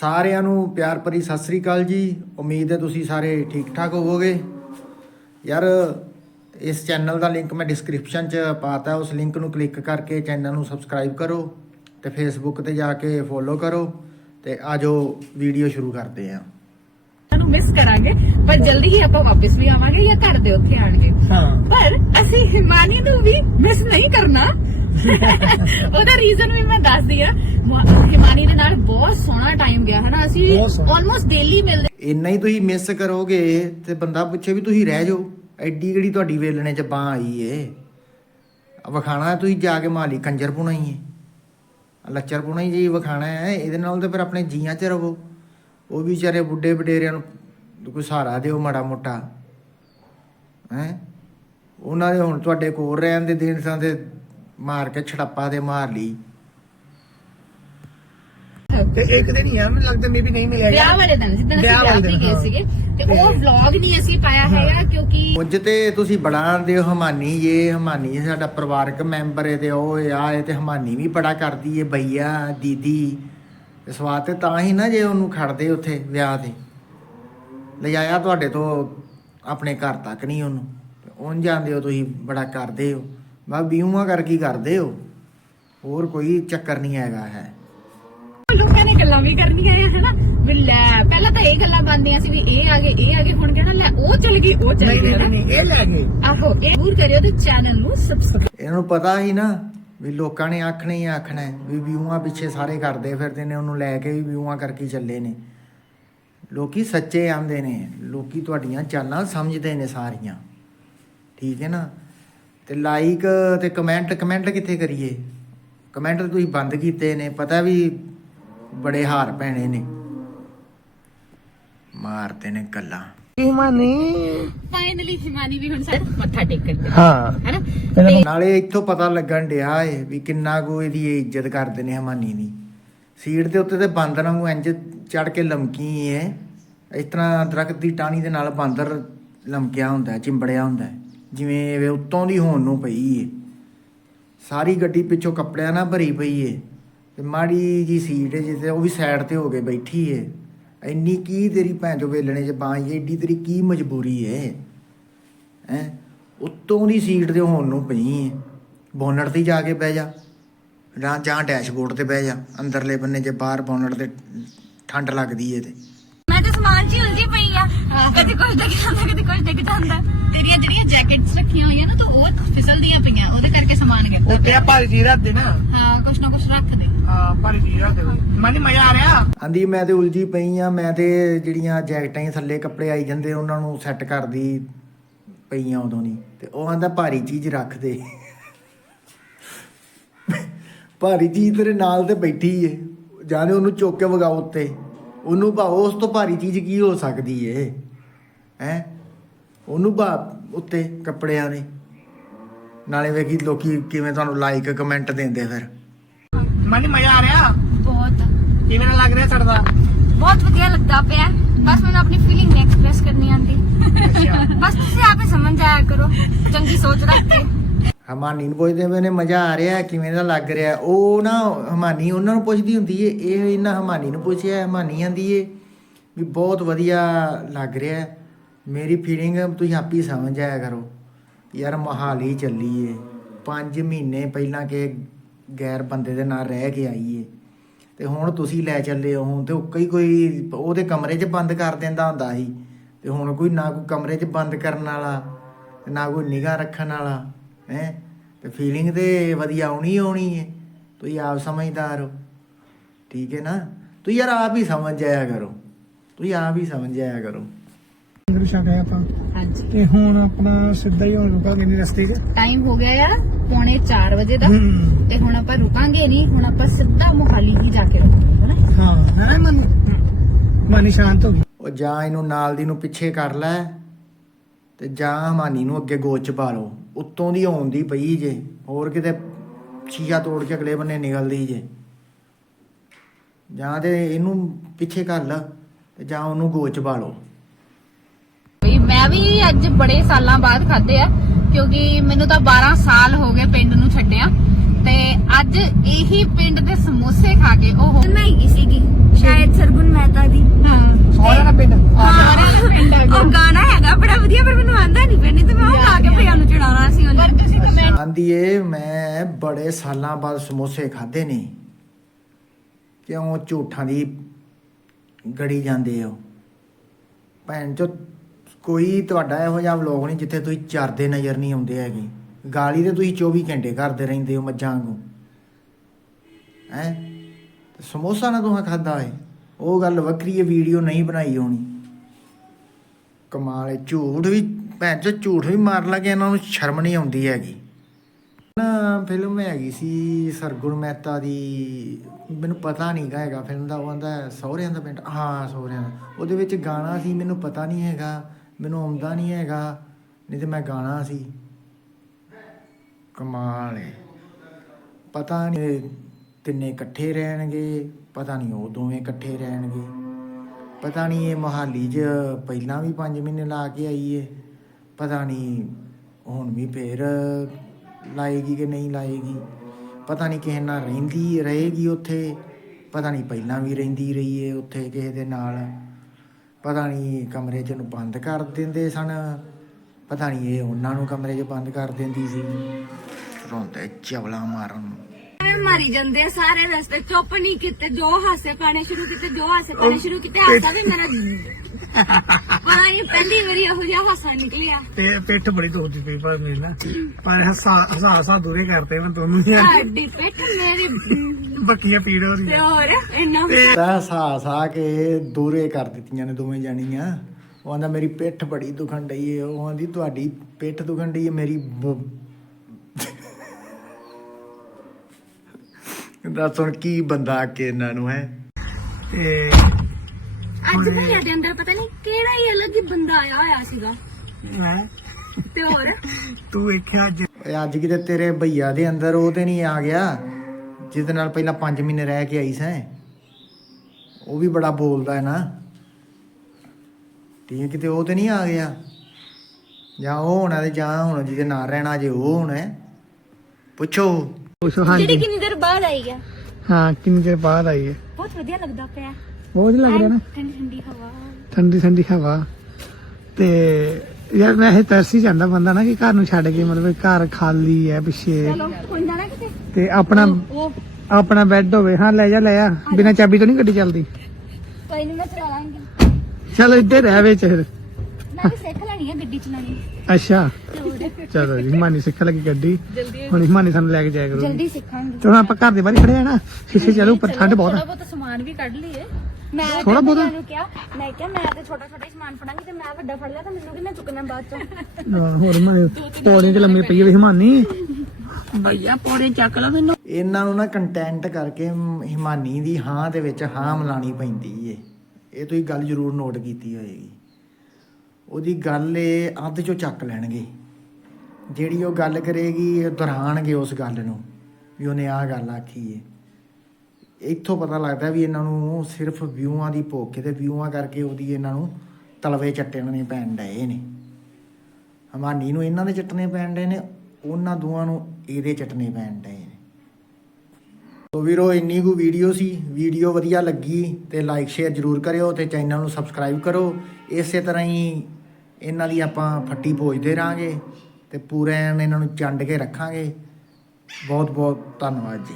ਸਾਰਿਆਂ ਨੂੰ ਪਿਆਰ ਭਰੀ ਸਤਿ ਸ੍ਰੀ ਅਕਾਲ ਜੀ। ਉਮੀਦ ਹੈ ਤੁਸੀਂ ਸਾਰੇ ਠੀਕ ਠਾਕ ਹੋਵੋਗੇ। ਯਾਰ ਇਸ ਚੈਨਲ ਦਾ ਲਿੰਕ ਮੈਂ ਡਿਸਕ੍ਰਿਪਸ਼ਨ 'ਚ ਪਾਤਾ ਉਸ ਲਿੰਕ ਨੂੰ ਕਲਿੱਕ ਕਰਕੇ ਚੈਨਲ ਨੂੰ ਸਬਸਕ੍ਰਾਈਬ ਕਰੋ ਤੇ ਫੇਸਬੁੱਕ ਤੇ ਜਾ ਕੇ ਫੋਲੋ ਕਰੋ ਤੇ ਆਜੋ ਵੀਡੀਓ ਸ਼ੁਰੂ ਕਰਦੇ ਹਾਂ। ਨੂੰ ਮਿਸ ਕਰਾਂਗੇ ਪਰ ਜਲਦੀ ਹੀ ਆਪਾਂ ਵਾਪਸ ਵੀ ਆਵਾਂਗੇ ਜਾਂ ਘਰ ਦੇ ਉੱਥੇ ਆਣਗੇ ਹਾਂ। ਪਰ ਅਸੀਂ ਹਿਮਾਨੀ ਨੂੰ ਵੀ ਮਿਸ ਨਹੀਂ ਕਰਨਾ। ਉਹਦਾ ਰੀਜ਼ਨ ਵੀ ਮੈਂ ਦੱਸਦੀ ਆ। ਮ- ਹਿਮਾਨੀ ਦੇ ਨਾਲ ਬਹੁਤ ਸੋਹਣਾ ਟਾਈਮ ਗਿਆ ਹਨਾ? ਅਸੀਂ। ਆਲਮੋਸਟ ਡੇਲੀ ਮਿਲਦੇ ਇੰਨਾ ਹੀ ਤੁਸੀਂ ਮਿਸ ਕਰੋਗੇ ਤੇ ਬੰਦਾ ਪੁੱਛੇ ਵੀ ਤੁਸੀਂ ਰਹਿ ਜਾਓ। ਐਡੀ ਕਿਹੜੀ ਤੁਹਾਡੀ ਵੇਲਣੇ ਚ ਬਾਹ ਆਈ ਏ? ਵਖਾਣਾ ਤੁਸੀਂ ਜਾ ਕੇ ਮਾਲੀ ਕੰਜਰ ਪੁਣਾ ਹੀ ਏ। ਲੱਚਰ ਪੁਣਾ ਹੀ ਜੀ ਵਖਾਣਾ ਹੈ ਇਹਦੇ ਨਾਲ ਤੇ ਫਿਰ ਆਪਣੇ ਜੀਆਂ ਚ ਰਵੋ। ਉਹ ਵੀ ਵਿਚਾਰੇ ਬੁੱਢੇ ਬਡੇਰਿਆਂ ਨੂੰ ਕੋਈ ਸਹਾਰਾ ਦਿਓ ਮਾੜਾ ਮੋਟਾ। ਹੈ? ਉਹਨਾਂ ਦੇ ਹੁਣ ਤੁਹਾਡੇ ਕੋਲ ਰਹਿਣ ਦੇ ਦਿਨ ਸਾਂ ਤੇ ਮਾਰ ਕੇ ਛੜੱਪਾ ਤੇ ਮਾਰ ਲਈ। ਤੇ ਇੱਕ ਦਿਨ ਯਾਰ ਮੈਨੂੰ ਲੱਗਦਾ ਮੇਬੀ ਨਹੀਂ ਮਿਲਿਆ ਵਿਆਹ ਵਾਲੇ ਦਿਨ ਜਿੱਦਣ ਅਸੀਂ ਵਿਆਹ ਵਿਆਹ ਵਾਲੇ ਤੇ ਦਿਨ, ਗਏ ਹਾਂ। ਸੀਗੇ ਤੇ ਉਹ ਵਲੌਗ ਨਹੀਂ ਅਸੀਂ ਪਾਇਆ ਹੈਗਾ ਕਿਉਂਕਿ ਉਂਝ ਤੇ ਤੁਸੀਂ ਬੜਾ ਆਂਦੇ ਹੋ ਹਮਾਨੀ ਇਹ ਹਮਾਨੀ ਇਹ ਸਾਡਾ ਪਰਿਵਾਰਕ ਮੈਂਬਰ ਹੈ ਤੇ ਉਹ ਆ ਇਹ ਤੇ ਹਮਾਨੀ ਵੀ ਬੜਾ ਕਰਦੀ ਏ ਭਈਆ ਦੀਦੀ। ਤੇ ਸਵਾਦ ਤੇ ਤਾਂ ਹੀ ਨਾ ਜੇ ਉਹਨੂੰ ਖੜਦੇ ਉੱਥੇ ਵਿਆਹ ਤੇ। ਲਿਜਾਇਆ ਤੁਹਾਡੇ ਤੋਂ ਆਪਣੇ ਘਰ ਤੱਕ ਨਹੀਂ ਉਹਨੂੰ। ਉਂਝ ਜਾਂਦੇ ਹੋ ਤੁਸੀਂ ਬੜਾ ਕਰਦੇ ਹੋ। ਬਾ ਬਿਊਆਂ ਕਰ ਕੀ ਕਰਦੇ ਹੋ। ਹੋਰ ਕੋਈ ਚੱਕਰ ਨਹੀਂ ਹੈਗਾ ਹੈ ਲੋਕਾਂ ਨੇ ਗੱਲਾਂ ਵੀ ਕਰਨੀਆਂ ਹੈ ਹਨਾ? ਵੀ ਲੈ ਪਹਿਲਾਂ ਤਾਂ ਇਹ ਗੱਲਾਂ ਬਣਦੀਆਂ ਸੀ ਵੀ ਇਹ ਆ ਗਏ ਇਹ ਆ ਗਏ ਹੁਣ ਕਹਿਣਾ ਲੈ ਉਹ ਚਲ ਗਈ ਉਹ ਚਲ ਗਈ ਨਹੀਂ ਨਹੀਂ ਇਹ ਲੈ ਗਏ। ਆਹੋ ਇਹ ਜ਼ਰੂਰ ਕਰਿਓ ਤੇ ਚੈਨਲ ਨੂੰ ਸਬਸਕ੍ਰਾਈਬ ਇਹਨਾਂ ਨੂੰ ਪਤਾ ਹੀ ਨਾ ਵੀ ਲੋਕਾਂ ਨੇ ਆਖਣਾ ਹੀ ਆਖਣਾ ਹੈ ਵੀ ਵਿਊਆਂ ਪਿੱਛੇ ਸਾਰੇ ਕਰਦੇ ਫਿਰਦੇ ਨੇ ਉਹਨੂੰ ਲੈ ਕੇ ਵੀ ਵਿਊਆਂ ਕਰਕੇ ਹੀ ਚੱਲੇ ਨੇ। ਲੋਕੀ ਸੱਚੇ ਆਂਦੇ ਨੇ ਲੋਕੀ ਤੁਹਾਡੀਆਂ ਚਾਲਾਂ ਸਮਝਦੇ ਨੇ ਸਾਰੀਆਂ। ਠੀਕ ਹੈ ਨਾ? ਤੇ ਲਾਈਕ ਤੇ ਕਮੈਂਟ ਕਮੈਂਟ ਕਿੱਥੇ ਕਰੀਏ? ਕਮੈਂਟ ਤੁਸੀਂ ਬੰਦ ਕੀਤੇ ਨੇ ਪਤਾ ਵੀ ਬੜੇ ਹਾਰ ਪੈਣੇ ਨੇ। ਮਾਰਦੇ ਨੇ ਗੱਲਾਂ। ਮਾਨੀ ਫਾਈਨਲੀ ਹਿਮਾਨੀ ਵੀ ਹੁਣ ਸਾਡੇ ਮੱਥਾ ਟੇਕਣ ਹਾਂ ਹੈਨਾ? ਨਾਲੇ ਇੱਥੋਂ ਪਤਾ ਲੱਗਣ ਡਿਆ ਏ ਵੀ ਕਿੰਨਾ ਕੋ ਇਹਦੀ ਇਹ ਇੱਜ਼ਤ ਕਰਦੇ ਨੇ ਹਮਾਨੀ ਦੀ। ਸੀਟ ਦੇ ਉੱਤੇ ਤੇ ਬਾਂਦਰ ਵਾਂਗੂ ਇੰਜ ਚੜ ਕੇ ਲਮਕੀ ਏ। ਇਸ ਤਰ੍ਹਾਂ ਦਰਖਤ ਦੀ ਟਾਹਣੀ ਦੇ ਨਾਲ ਬਾਂਦਰ ਲਮਕਿਆ ਹੁੰਦਾ ਚਿੰਬੜਿਆ ਹੁੰਦਾ ਹੈ। ਜਿਵੇਂ ਇਹ ਉੱਤੋਂ ਦੀ ਹੋਣ ਨੂੰ ਪਈ ਏ। ਸਾਰੀ ਗੱਡੀ ਪਿੱਛੋਂ ਕੱਪੜਿਆਂ ਨਾਲ ਭਰੀ ਪਈ ਏ। ਤੇ ਮਾੜੀ ਜੀ ਸੀਟ ਏ ਜਿੱਥੇ ਉਹ ਵੀ ਸਾਈਡ ਤੇ ਹੋ ਕੇ ਬੈਠੀ ਏ। ਇੰਨੀ ਕੀ ਤੇਰੀ ਭੈਣ ਚੋ ਵੇਲਣੇ ਚ ਬਾਂ ਏਡੀ ਤੇਰੀ ਕੀ ਮਜਬੂਰੀ ਏ। ਹੈ? ਉੱਤੋਂ ਦੀ ਸੀਟ ਤੇ ਹੋਣ ਨੂੰ ਪਈ ਏ। ਬੋਨਟ ਤੇ ਜਾ ਕੇ ਬਹਿ ਜਾ। ਜਾਂ ਜਾਂ ਡੈਸ਼ਬੋਰਡ ਤੇ ਬਹਿ ਜਾ। ਅੰਦਰਲੇ ਬੰਨੇ ਜੇ ਬਾਹਰ ਬੋਨਟ ਤੇ ਠੰਡ ਲੱਗਦੀ ਏ ਤੇ। ਮੈਂ ਤੇ ਸਮਾਨ 'ਚ ਉਲਝੀ ਕਦੇ ਕੁਝ ਡਿੱਗ ਜਾਂਦਾ ਕਦੇ ਕੁਝ ਡਿੱਗ ਜਾਂਦਾ ਤੇਰੀਆਂ ਜਿਹੜੀਆਂ ਜੈਕਟਸ ਰੱਖੀਆਂ ਹੋਈਆਂ ਨਾ ਤਾਂ ਉਹ ਫਿਸਲਦੀਆਂ ਪਈਆਂ ਉਹਦੇ ਕਰਕੇ ਸਮਾਨ ਗਿਰਦਾ ਉੱਤੇ ਆ ਭਾਰੀ ਜੀ ਰੱਖ ਦੇ ਨਾ। ਹਾਂ ਕੁਛ ਨਾ ਕੁਛ ਰੱਖ ਦੇ। ਹਾਂ ਭਾਰੀ ਜੀ ਰੱਖ ਦੇ ਮਾਨੀ ਮਜ਼ਾ ਆ ਰਿਹਾ? ਆਂਦੀ ਮੈਂ ਤੇ ਉਲਝੀ ਪਈ ਆ ਮੈਂ ਤੇ ਜਿਹੜੀਆਂ ਜੈਕਟਾਂ ਹੀ ਥੱਲੇ ਕੱਪੜੇ ਆਈ ਜਾਂਦੇ ਉਹਨਾਂ ਨੂੰ ਸੈੱਟ ਕਰਦੀ ਪਈਆਂ ਉਦੋਂ ਦੀ ਤੇ ਉਹ ਆਂਦਾ ਭਾਰੀ ਚੀਜ਼ ਰੱਖ ਦੇ। ਭਾਰੀ ਚੀਜ਼ ਤੇਰੇ ਨਾਲ ਤੇ ਬੈਠੀ ਏ। ਜਾਨੇ ਉਹਨੂੰ ਚੁੱਕ ਕੇ ਵਗਾਓ ਉੱਤੇ। ਉਹਨੂੰ ਭਾਵੋ ਉਸ ਤੋਂ ਭਾਰੀ ਚੀਜ਼ ਕੀ ਹੋ ਸਕਦੀ ਏ? ਹੈ? ਉਹਨੂੰ ਭਾ ਉੱਤੇ ਕੱਪੜਿਆਂ ਦੇ। ਨਾਲੇ ਵੇਖੀ ਲੋਕੀ ਕਿਵੇਂ ਤੁਹਾਨੂੰ ਲਾਈਕ ਕਮੈਂਟ ਦਿੰਦੇ ਫਿਰ। ਮਾਨੀ ਮਜ਼ਾ ਆ ਰਿਹਾ? ਬਹੁਤ। ਕਿਵੇਂ ਦਾ ਲੱਗ ਰਿਹਾ ਛੜਦਾ ਬਹੁਤ ਵਧੀਆ ਲੱਗਦਾ ਪਿਆ। ਬਸ ਮੈਨੂੰ ਆਪਣੀ ਫੀਲਿੰਗ ਨਹੀਂ ਐਕਸਪ੍ਰੈਸ ਕਰਨੀ ਆਂਦੀ। ਅੱਛਾ। ਬਸ ਤੁਸੀਂ ਆਪੇ ਸਮਝ ਜਾਇਆ ਕਰੋ। ਚੰਗੀ ਸੋਚ ਰੱਖ ਕੇ। ਹਮਾਨੀ ਨੂੰ ਪੁੱਛਦੇ ਪਏ ਨੇ ਮਜ਼ਾ ਆ ਰਿਹਾ ਕਿਵੇਂ ਦਾ ਲੱਗ ਰਿਹਾ? ਉਹ ਨਾ ਹਮਾਨੀ ਉਹਨਾਂ ਨੂੰ ਪੁੱਛਦੀ ਹੁੰਦੀ ਏ। ਇਹ ਇਹਨਾਂ ਹਮਾਨੀ ਨੂੰ ਪੁੱਛਿਆ ਹਮਾਨੀ ਆਂਦੀ ਏ ਵੀ ਬਹੁਤ ਵਧੀਆ ਲੱਗ ਰਿਹਾ। ਮੇਰੀ ਫੀਲਿੰਗ ਤੁਸੀਂ ਆਪ ਹੀ ਸਮਝ ਆਇਆ ਕਰੋ। ਯਾਰ ਮਹਾਲੀ ਚੱਲੀਏ ਏ 5 ਮਹੀਨੇ ਪਹਿਲਾਂ ਕਿ ਗੈਰ ਬੰਦੇ ਦੇ ਨਾਲ ਰਹਿ ਕੇ ਆਈਏ। ਏ ਤੇ ਹੁਣ ਤੁਸੀਂ ਲੈ ਚੱਲੇ ਹੋ, ਹੁਣ ਤੇ ਉਹ ਕਈ ਕੋਈ ਉਹਦੇ ਕਮਰੇ 'ਚ ਬੰਦ ਕਰ ਦਿੰਦਾ ਹੁੰਦਾ ਸੀ। ਤੇ ਹੁਣ ਕੋਈ ਨਾ ਕੋਈ ਕਮਰੇ 'ਚ ਬੰਦ ਕਰਨ ਵਾਲਾ, ਤੇ ਨਾ ਕੋਈ ਨਿਗਾਹ ਰੱਖਣ ਵਾਲਾ, ਹੈ? ਤੇ ਫੀਲਿੰਗ ਤੇ ਵਧੀਆ ਆਉਣੀ ਆਉਣੀ ਹੈ। ਤੁਸੀਂ ਆਪ ਸਮਝਦਾਰ ਹੋ। ਠੀਕ ਹੈ ਨਾ? ਤੁਸੀਂ ਯਾਰ ਆਪ ਹੀ ਸਮਝ ਜਾਇਆ ਕਰੋ। ਤੁਸੀਂ ਆਪ ਹੀ ਸਮਝ ਜਾਇਆ ਕਰੋ। ਦਰਸ਼ਾ ਗਿਆ ਆਪਾਂ। ਹਾਂਜੀ। ਤੇ ਹੁਣ ਆਪਣਾ ਸਿੱਧਾ ਹੀ ਹੁਣ ਰੁਕਾਂਗੇ ਨਹੀਂ ਰਸਤੇ 'ਚ। ਟਾਈਮ ਹੋ ਗਿਆ ਆ ਪੌਣੇ 4 ਵਜੇ ਦਾ। ਤੇ ਹੁਣ ਆਪਾਂ ਰੁਕਾਂਗੇ ਨਹੀਂ ਹੁਣ ਆਪਾਂ ਸਿੱਧਾ ਮੋਹਾਲੀ ਹੀ ਜਾ ਕੇ ਰੁਕਾਂਗੇ ਹਨਾ ਹਾਂ ਹੈ ਮਾਨੀ? ਮਾਨੀ ਸ਼ਾਂਤ ਹੋ ਗਈ। ਉਹ ਜਾਂ ਇਹਨੂੰ ਨਾਲ ਦੀ ਨੂੰ ਪਿੱਛੇ ਕਰ ਲੈ ਤੇ ਜਾਂ ਮਾਨੀ ਨੂੰ ਅੱਗੇ ਗੋਚ ਚ ਪਾ ਲਓ। ਉੱਤੋਂ ਦੀ ਆਉਣ ਦੀ ਪਈ ਜੇ ਹੋਰ ਕਿਤੇ ਸ਼ੀਸ਼ਾ ਤੋੜ ਕੇ ਅਗਲੇ ਬੰਨੇ ਨਿਕਲਦੀ ਜੇ। ਜਾਂ ਤੇ ਇਹਨੂੰ ਪਿੱਛੇ ਕਰ ਲਾ ਤੇ ਜਾਂ ਉਹਨੂੰ ਗੋਚ ਚ ਪਾ ਲਓ। ਮੈਂ ਵੀ ਅੱਜ ਬੜੇ ਸਾਲਾਂ ਬਾਅਦ ਖਾਦੇ ਆ ਕਿਉਂਕਿ ਮੈਨੂੰ ਤਾਂ 12 ਸਾਲ ਹੋ ਗਏ ਪਿੰਡ ਨੂੰ ਛੱਡਿਆ। ਤੇ ਅੱਜ ਇਹੀ ਪਿੰਡ ਦੇ ਸਮੋਸੇ ਖਾ ਕੇ ਉਹ ਮੈਂ ਹੀ ਸੀਗੀ ਸ਼ਾਇਦ ਸਰਗੁਣ ਮਹਿਤਾ ਦੀ। ਹਾਂ। ਸੋਹਣਾ ਦਾ ਪਿੰਡ। ਸਾਰਿਆਂ ਦਾ ਪਿੰਡ ਆ ਗਿਆ ਉਹ ਗਾਣਾ ਹੈਗਾ ਬੜਾ ਵਧੀਆ ਪਰ ਮੈਨੂੰ ਆਂਦਾ ਨਹੀਂ ਪੈਣੀ ਤੇ ਮੈਂ ਉਹ ਗਾ ਕੇ ਭਈਆ ਨੂੰ ਚੜਾਉਣਾ ਸੀ ਉਹਨੇ। ਪਰ ਤੁਸੀਂ ਕਮੈਂਟ ਆਂਦੀ ਏ ਮੈਂ ਬੜੇ ਸਾਲਾਂ ਬਾਅਦ ਸਮੋਸੇ ਖਾਦੇ ਨੇ। ਕਿਉਂ ਝੂਠਾਂ ਦੀ ਗੜੀ ਜਾਂਦੇ ਹੋ? ਭੈਣ ਚੋ ਕੋਈ ਤੁਹਾਡਾ ਇਹੋ ਜਿਹਾ ਵਲੋਗ ਨਹੀਂ ਜਿੱਥੇ ਤੁਸੀਂ ਚਰਦੇ ਨਜ਼ਰ ਨਹੀਂ ਆਉਂਦੇ ਹੈਗੇ। ਗਾਲੀ ਤੇ ਤੁਸੀਂ 24 ਘੰਟੇ ਕਰਦੇ ਰਹਿੰਦੇ ਹੋ ਮੱਝਾਂ ਵਾਂਗੂ। ਹੈ? ਸਮੋਸਾ ਨਾ ਤੁਹਾਂ ਖਾਦਾ ਏ ਉਹ ਗੱਲ ਵੱਖਰੀ ਹੈ, ਵੀਡੀਓ ਨਹੀਂ ਬਣਾਈ ਹੋਣੀ। ਕਮਾਲ ਹੈ, ਝੂਠ ਵੀ, ਭੈਣ ਚੋ ਝੂਠ ਵੀ ਮਾਰ ਲੱਗੇ ਇਹਨਾਂ ਨੂੰ ਸ਼ਰਮ ਨਹੀਂ ਆਉਂਦੀ ਹੈਗੀ। ਨਾ ਫਿਲਮ ਹੈਗੀ ਸੀ ਸਰਗੁਣ ਮਹਿਤਾ ਦੀ, ਮੈਨੂੰ ਪਤਾ ਨਹੀਂ ਗਾ ਹੈਗਾ ਫਿਲਮ ਦਾ, ਉਹ ਆਂਦਾ ਸਹੁਰਿਆਂ ਦਾ ਪਿੰਡ, ਹਾਂ, ਸਹੁਰਿਆਂ ਦਾ। ਉਹਦੇ ਵਿੱਚ ਗਾਣਾ ਸੀ, ਮੈਨੂੰ ਪਤਾ ਨਹੀਂ ਹੈਗਾ। ਮੈਨੂੰ ਆਉਂਦਾ ਨਹੀਂ ਹੈਗਾ, ਨਹੀਂ ਤੇ ਮੈਂ ਗਾਣਾ ਸੀ। ਕਮਾਲ ਹੈ ਪਤਾ ਨਹੀਂ ਤਿੰਨੇ ਇਕੱਠੇ ਰਹਿਣਗੇ, ਪਤਾ ਨਹੀਂ ਉਹ ਦੋਵੇਂ ਇਕੱਠੇ ਰਹਿਣਗੇ। ਪਤਾ ਨਹੀਂ ਇਹ ਮੋਹਾਲੀ 'ਚ ਪਹਿਲਾਂ ਵੀ 5 ਮਹੀਨੇ ਲਾ ਕੇ ਆਈ ਏ ਪਤਾ ਨਹੀਂ ਹੁਣ ਵੀ ਫੇਰ ਲਾਏਗੀ ਕਿ ਨਹੀਂ ਲਾਏਗੀ। ਪਤਾ ਨਹੀਂ ਕਿਸੇ ਨਾਲ ਰਹਿੰਦੀ, ਰਹੇਗੀ ਉੱਥੇ। ਪਤਾ ਨਹੀਂ ਪਹਿਲਾਂ ਵੀ ਰਹਿੰਦੀ ਰਹੀ ਏ ਉੱਥੇ ਕਿਸੇ ਦੇ ਨਾਲ। ਪਤਾ ਨਹੀਂ ਕਮਰੇ 'ਚ ਨੂੰ ਬੰਦ ਕਰ ਦਿੰਦੇ ਸਨ। ਪਤਾ ਨਹੀਂ ਇਹ ਉਹਨਾਂ ਨੂੰ ਕਮਰੇ 'ਚ ਬੰਦ ਕਰ ਦਿੰਦੀ ਸੀ। ਰੋਂਦੇ ਚਵਲਾ ਮਾਰਨ ਮਾਰੀ ਜਾਂਦੇ ਆ ਸਾਰੇ ਰਸਤੇ ਚੁੱਪ ਨਹੀਂ ਕੀਤੇ ਜੋ ਹਾਸੇ ਪਾਣੇ ਸ਼ੁਰੂ ਕੀਤੇ ਜੋ ਹਾਸੇ ਪਾਣੇ ਸ਼ੁਰੂ ਕੀਤੇ ਹਾਸਾ ਵੀ ਮੇਰਾ ਹਾਂ ਇਹ ਪਹਿਲੀ ਵਾਰੀ ਇਹੋ ਜਿਹਾ ਹਾਸਾ ਨਿਕਲਿਆ। ਤੇ ਪਿੱਠ ਬੜੀ ਦੁਖਦੀ ਪਈ ਪਰ ਮੇਰੇ ਨਾਲ ਪਰ ਹਸਾ ਹਸਾ ਹਸਾ ਦੂਰੇ ਕਰਤੇ ਮੈਂ ਦੋਨੋਂ ਹੀ ਸਾਡੀ ਪਿੱਠ ਮੇਰੀ ਬੱਕੀਆਂ ਪੀੜ ਹੋ ਤੇ ਰਹੀਆਂ ਹੋਰ ਇੰਨਾ ਤਾਂ ਹਸਾ ਹਸਾ ਕੇ ਦੂਰੇ ਕਰ ਦਿੱਤੀਆਂ ਨੇ ਦੋਵੇਂ ਜਾਣੀਆਂ। ਉਹ ਆਂਦਾ ਮੇਰੀ ਪਿੱਠ ਬੜੀ ਦੁਖਣ ਡਈ ਏ। ਉਹ ਆਂਦੀ ਤੁਹਾਡੀ ਪਿੱਠ ਦੁਖਣ ਡਈ ਏ ਮੇਰੀ ਦੱਸ ਹੁਣ ਕੀ ਬੰਦਾ ਕਿ ਇਹਨਾਂ ਨੂੰ ਹੈ? ਤੇ ਅੱਜ ਭਈਆ ਦੇ ਅੰਦਰ ਪਤਾ ਨਹੀਂ ਕਿਹੜਾ ਹੀ ਅਲੱਗ ਹੀ ਬੰਦਾ ਆਇਆ ਹੋਇਆ ਸੀਗਾ। ਮੈਂ ਤੇ ਹੋਰ? ਤੂੰ ਵੇਖਿਆ ਅੱਜ? ਓਏ ਅੱਜ ਕਿਤੇ ਤੇਰੇ ਭਈਆ ਦੇ ਅੰਦਰ ਉਹ ਤੇ ਨਹੀਂ ਆ ਗਿਆ ਜਿਹਦੇ ਨਾਲ ਪਹਿਲਾਂ 5 ਮਹੀਨੇ ਰਹਿ ਕੇ ਆਈ ਸੈਂ। ਉਹ ਵੀ ਬੜਾ ਬੋਲਦਾ ਹੈ ਨਾ। ਠੀਕ ਹੈ, ਕਿਤੇ ਉਹ ਤੇ ਨਹੀਂ ਆ ਗਿਆ। ਜਾਂ ਉਹ ਹੋਣਾ ਤੇ ਜਾਂ ਹੁਣ ਜਿਹਦੇ ਨਾਲ ਰਹਿਣਾ ਜੇ ਉਹ ਹੋਣਾ ਹੈ। ਪੁੱਛੋ। ਪੁੱਛੋ ਜਿਹੜੀ ਹਾਂਜੀ। ਕਿੰਨੀ ਦੇਰ ਬਾਅਦ ਆਈ ਆ? ਹਾਂ ਕਿੰਨੀ ਦੇਰ ਬਾਅਦ ਆਈ ਹੈ। ਬਹੁਤ ਵਧੀਆ ਲੱਗਦਾ ਪਿਆ। ਬਹੁਤ ਲੱਗ ਰਿਹਾ ਨਾ। ਠੰਡੀ ਠੰਡੀ ਹਵਾ। ਠੰਡੀ ਠੰਡੀ ਹਵਾ। ਤੇ ਯਾਰ ਵੈਸੇ ਤਰਸ ਹੀ ਜਾਂਦਾ ਬੰਦਾ ਨਾ ਕਿ ਘਰ ਨੂੰ ਛੱਡ ਕੇ ਮਤਲਬ ਘਰ ਖਾਲੀ ਹੈ ਪਿੱਛੇ। ਚਲੋ ਕੋਈ ਜਾਣਾ ਕਿਤੇ? ਤੇ ਆਪਣਾ ਉਹ ਆਪਣਾ ਬੈੱਡ ਹੋਵੇ। ਹਾਂ ਲੈ ਜਾ ਲੈ ਜਾ। ਬਿਨਾਂ ਚਾਬੀ ਤੋਂ ਨਹੀਂ ਗੱਡੀ ਚੱਲਦੀ। ਕੋਈ ਨਹੀਂ ਮੈਂ ਚਲਾ ਲਾਂਗੀ। ਚਲ ਇੱਧਰ ਰਹਿ ਵਿੱਚ ਫਿਰ। ਮੈਂ ਵੀ ਸਿੱਖ ਲੈਣੀ ਆ ਗੱਡੀ ਚਲਾਣੀ ਅੱਛਾ। ਤੇ ਚਲੋ ਜੀ ਹਿਮਾਨੀ ਸਿੱਖ ਲੱਗੀ ਗੱਡੀ। ਹੁਣ ਹਿਮਾਨੀ ਸਾਨੂੰ ਲੈ ਕੇ ਜਾਇਆ ਕਰੋ ਜਲਦੀ ਸਿੱਖਾਂਗੀ। ਹੁਣ ਆਪਾਂ ਘਰ ਦੇ ਬਾਹਰ ਖੜੇ ਆ ਨਾ। ਸ਼ੀਸ਼ੇ ਚੱਲ ਉੱਪਰ ਠੰਡ ਬਹੁਤ ਥੋੜਾ ਆ ਬਹੁਤ ਸਮਾਨ ਵੀ ਕੱਢ ਲਈਏ। ਮੈਂ ਥੋੜ੍ਹਾ ਬਹੁਤਾ? ਨੂੰ ਕਿਹਾ ਮੈਂ ਕਿਹਾ ਮੈਂ ਤੇ ਛੋਟਾ ਛੋਟਾ ਹੀ ਸਮਾਨ ਫੜਾਂਗੀ ਤੇ ਮੈਂ ਵੱਡਾ ਫੜ ਲਿਆ ਤਾਂ ਮੈਨੂੰ ਕਿੰਨਾ ਚੁੱਕਣਾ ਬਾਅਦ ਚ। ਹਾਂ, ਹੋਰ ਹਿਮਾਨੀ ਪੌੜੀਆਂ 'ਚ ਲੰਮੇ ਪਈ ਹੋਈ ਹਿਮਾਨੀ। ਭਈਆ ਪੌੜੇ ਚੱਕ ਲਓ ਮੈਨੂੰ। ਇਹਨਾਂ ਨੂੰ ਨਾ ਕੰਟੈਂਟ ਕਰਕੇ ਹਿਮਾਨੀ ਦੀ ਹਾਂ ਦੇ ਵਿੱਚ ਹਾਂ ਮਿਲਾਣੀ ਪੈਂਦੀ ਏ। ਇਹ ਤੁਸੀਂ ਗੱਲ ਜ਼ਰੂਰ ਨੋਟ ਕੀਤੀ ਹੋਏਗੀ। ਉਹਦੀ ਗੱਲ ਇਹ ਅੱਧ ਚੋਂ ਚੱਕ ਲੈਣਗੇ। ਜਿਹੜੀ ਉਹ ਗੱਲ ਕਰੇਗੀ, ਇਹ ਦੁਹਰਾਣਗੇ ਉਸ ਗੱਲ ਨੂੰ, ਵੀ ਉਹਨੇ ਆਹ ਗੱਲ ਆਖੀ ਏ। ਇੱਥੋਂ ਪਤਾ ਲੱਗਦਾ ਵੀ ਇਹਨਾਂ ਨੂੰ ਸਿਰਫ ਵਿਊਆਂ ਦੀ ਭੁੱਖ ਤੇ ਵਿਊਆਂ ਕਰਕੇ ਉਹਦੀ ਇਹਨਾਂ ਨੂੰ ਤਲਵੇ ਚੱਟਣੇ ਪੈਣ ਡਏ ਨੇ। ਹਮਾਨੀ ਨੂੰ ਇਹਨਾਂ ਦੇ ਚੱਟਣੇ ਪੈਣ ਡਏ ਨੇ, ਉਹਨਾਂ ਦੋਵਾਂ ਨੂੰ ਇਹਦੇ ਚੱਟਣੇ ਪੈਣ ਡਏ ਨੇ। ਤੋ ਵੀਰੋ, ਇੰਨੀ ਕੁ ਵੀਡੀਓ ਸੀ, ਵੀਡੀਓ ਵਧੀਆ ਲੱਗੀ ਤੇ ਲਾਈਕ ਸ਼ੇਅਰ ਜਰੂਰ ਕਰਿਓ ਤੇ ਚੈਨਲ ਨੂੰ ਸਬਸਕ੍ਰਾਈਬ ਕਰੋ। ਇਸੇ ਤਰ੍ਹਾਂ ਹੀ ਇਹਨਾਂ ਦੀ ਆਪਾਂ ਫੱਟੀ ਭੋਜਦੇ ਰਾਂਗੇ। ਤੇ ਪੂਰੇ ਐਨ ਇਹਨਾਂ ਨੂੰ ਚੰਡ ਕੇ ਰੱਖਾਂਗੇ। ਬਹੁਤ ਬਹੁਤ ਧੰਨਵਾਦ ਜੀ।